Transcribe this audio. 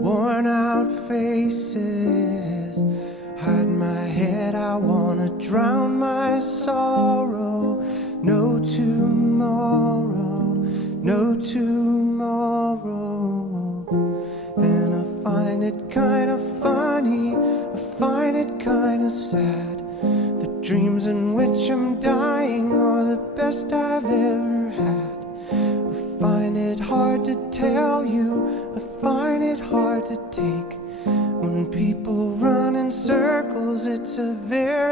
worn out faces hide my head. I wanna drown my sorrow. No tomorrow, no tomorrow. And I find it kinda funny, I find it kinda sad. The dreams in which I'm dying are the best I've ever had. I find it hard to tell you, I find it hard to take. When people run in circles, it's a very